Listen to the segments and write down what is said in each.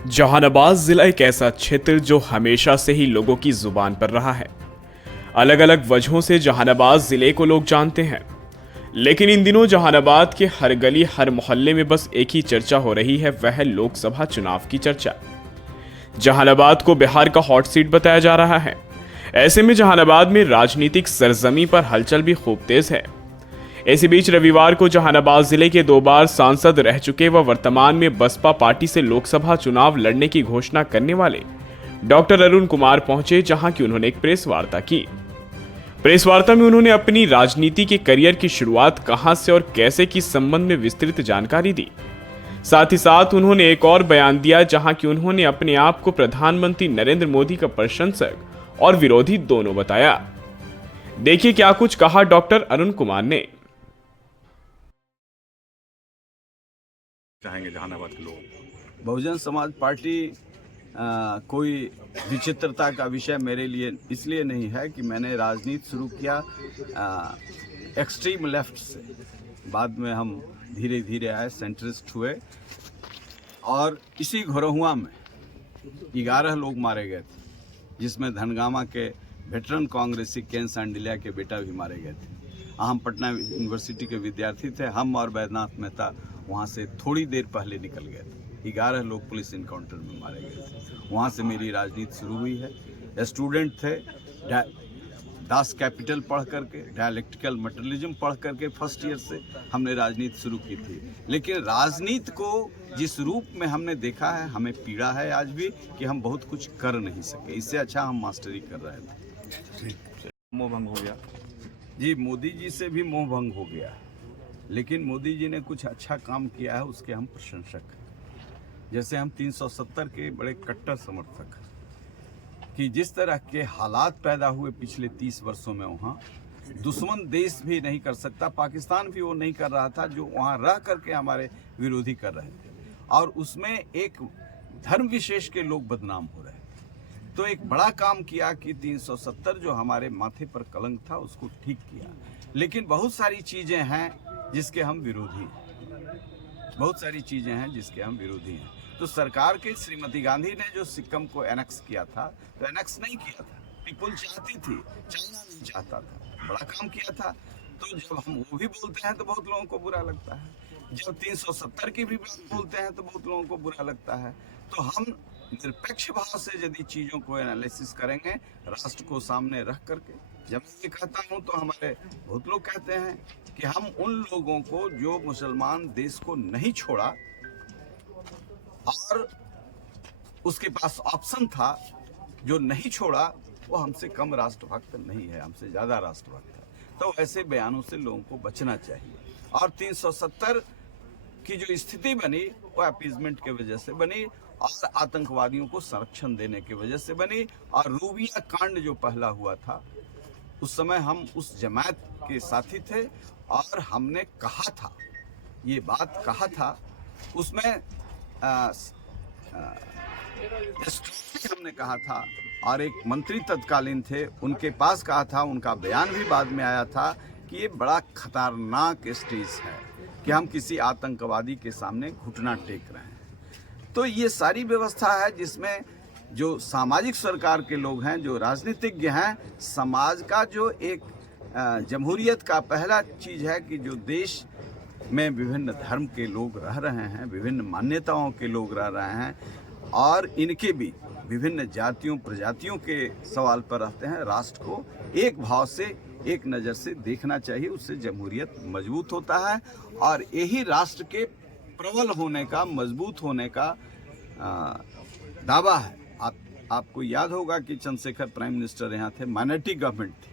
जहानाबाद जिला एक ऐसा क्षेत्र जो हमेशा से ही लोगों की जुबान पर रहा है। अलग अलग वजहों से जहानाबाद जिले को लोग जानते हैं, लेकिन इन दिनों जहानाबाद के हर गली हर मोहल्ले में बस एक ही चर्चा हो रही है, वह लोकसभा चुनाव की चर्चा। जहानाबाद को बिहार का हॉट सीट बताया जा रहा है। ऐसे में जहानाबाद में राजनीतिक सरजमी पर हलचल भी खूब तेज है। इसी बीच रविवार को जहानाबाद जिले के 2 बार सांसद रह चुके व वर्तमान में बसपा पार्टी से लोकसभा चुनाव लड़ने की घोषणा करने वाले डॉक्टर अरुण कुमार पहुंचे, जहां की उन्होंने एक प्रेस वार्ता की। प्रेस वार्ता में उन्होंने अपनी राजनीति के करियर की शुरुआत कहां से और कैसे की संबंध में विस्तृत जानकारी दी। साथ ही साथ उन्होंने एक और बयान दिया, जहां की उन्होंने अपने आप को प्रधानमंत्री नरेंद्र मोदी का प्रशंसक और विरोधी दोनों बताया। देखिए क्या कुछ कहा डॉक्टर अरुण कुमार ने। चाहेंगे जहानाबाद के लोग। बहुजन समाज पार्टी कोई विचित्रता का विषय मेरे लिए इसलिए नहीं है कि मैंने राजनीति शुरू किया एक्सट्रीम लेफ्ट से, बाद में हम धीरे धीरे आए, सेंट्रिस्ट हुए और इसी घरोहुआ में 11 लोग मारे गए थे, जिसमें धनगामा के वेटरन कांग्रेसी केन सांडिल्या के बेटा भी मारे गए थे। हम पटना यूनिवर्सिटी के विद्यार्थी थे, हम और बैद्यनाथ मेहता वहाँ से थोड़ी देर पहले निकल गए थे। 11 लोग पुलिस इनकाउंटर में मारे गए थे। वहाँ से मेरी राजनीति शुरू हुई है। स्टूडेंट थे, दास कैपिटल पढ़ करके, डायलेक्टिकल मटेरियलिज्म पढ़ करके फर्स्ट ईयर से हमने राजनीति शुरू की थी। लेकिन राजनीति को जिस रूप में हमने देखा है, हमें पीड़ा है आज भी कि हम बहुत कुछ कर नहीं सके। इससे अच्छा हम मास्टरी कर रहे थे। मोह भंग हो गया जी, मोदी जी से भी मोह भंग हो गया, लेकिन मोदी जी ने कुछ अच्छा काम किया है, उसके हम प्रशंसक हैं। जैसे हम 370 के बड़े कट्टर समर्थक हैं कि जिस तरह के हालात पैदा हुए पिछले 30 वर्षों में, वहाँ दुश्मन देश भी नहीं कर सकता, पाकिस्तान भी वो नहीं कर रहा था जो वहाँ रह करके हमारे विरोधी कर रहे थे, और उसमें एक धर्म विशेष के लोग बदनाम हो रहे थे। तो एक बड़ा काम किया कि 370 जो हमारे माथे पर कलंक था उसको ठीक किया। लेकिन बहुत सारी चीज़ें हैं जिसके हम विरोधी हैं, बहुत सारी चीज़ें हैं जिसके हम विरोधी हैं। तो सरकार के श्रीमती गांधी ने जो सिक्किम को एनेक्स किया था, तो एनेक्स नहीं किया था, पीपुल चाहती थी, चाइना नहीं चाहता था, बड़ा काम किया था। तो जब हम वो भी बोलते हैं तो बहुत लोगों को बुरा लगता है, जब 370 की भी बात बोलते हैं तो बहुत लोगों को बुरा लगता है। तो हम निरपेक्ष भाव से यदि चीज़ों को एनालिसिस करेंगे, राष्ट्र को सामने रख करके, जब मैं ये कहता हूँ तो हमारे बहुत लोग कहते हैं कि हम उन लोगों को जो मुसलमान देश को नहीं छोड़ा और उसके पास ऑप्शन था, जो नहीं छोड़ा, वो हमसे कम राष्ट्रभक्त नहीं है, हमसे ज़्यादा राष्ट्रभक्त है। तो ऐसे बयानों से लोगों को बचना चाहिए। और 370 की जो स्थिति बनी वो अपीजमेंट की वजह से बनी और आतंकवादियों को संरक्षण देने की वजह से बनी। और रूबिया कांड जो पहला हुआ था, उस समय हम उस जमात के साथी थे और हमने कहा था, ये बात कहा था, उसमें हमने कहा था, और एक मंत्री तत्कालीन थे, उनके पास कहा था, उनका बयान भी बाद में आया था कि ये बड़ा खतरनाक स्टेज है कि हम किसी आतंकवादी के सामने घुटना टेक रहे हैं। तो ये सारी व्यवस्था है जिसमें जो सामाजिक सरकार के लोग हैं, जो राजनीतिज्ञ हैं, समाज का जो एक जमहूरियत का पहला चीज़ है कि जो देश में विभिन्न धर्म के लोग रह रहे हैं, विभिन्न मान्यताओं के लोग रह रहे हैं, और इनके भी विभिन्न जातियों प्रजातियों के सवाल पर रहते हैं। राष्ट्र को एक भाव से, एक नज़र से देखना चाहिए, उससे जमहूरियत मजबूत होता है। और यही राष्ट्र के प्रबल होने का, मजबूत होने का दावा है। आपको याद होगा कि चंद्रशेखर प्राइम मिनिस्टर यहाँ थे, माइनॉरिटी गवर्नमेंट थी,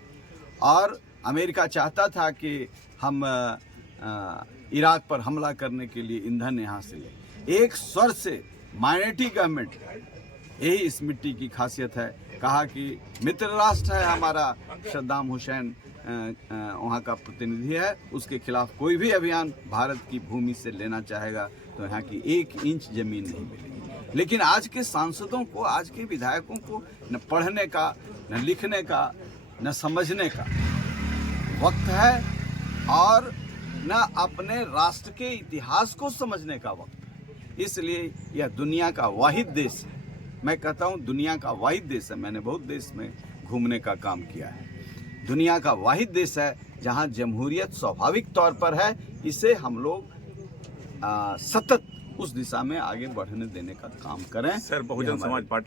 और अमेरिका चाहता था कि हम इराक पर हमला करने के लिए ईंधन यहाँ से ले। एक स्वर से माइनॉरिटी गवर्नमेंट, यही इस मिट्टी की खासियत है, कहा कि मित्र राष्ट्र है हमारा, सद्दाम हुसैन वहाँ का प्रतिनिधि है, उसके खिलाफ कोई भी अभियान भारत की भूमि से लेना चाहेगा तो यहाँ की 1 इंच जमीन नहीं मिलेगी। लेकिन आज के सांसदों को, आज के विधायकों को न पढ़ने का, न लिखने का, न समझने का वक्त है, और न अपने राष्ट्र के इतिहास को समझने का वक्त। इसलिए यह दुनिया का वाहिद देश है। मैं कहता हूँ दुनिया का वाहिद देश है। मैंने बहुत देश में घूमने का काम किया है। दुनिया का वाहिद देश है जहाँ जमहूरियत स्वाभाविक तौर पर है। इसे हम लोग सतत उस दिशा में आगे बढ़ने देने का काम करें। सर, ये बहुजन हमारे समाज पार्टी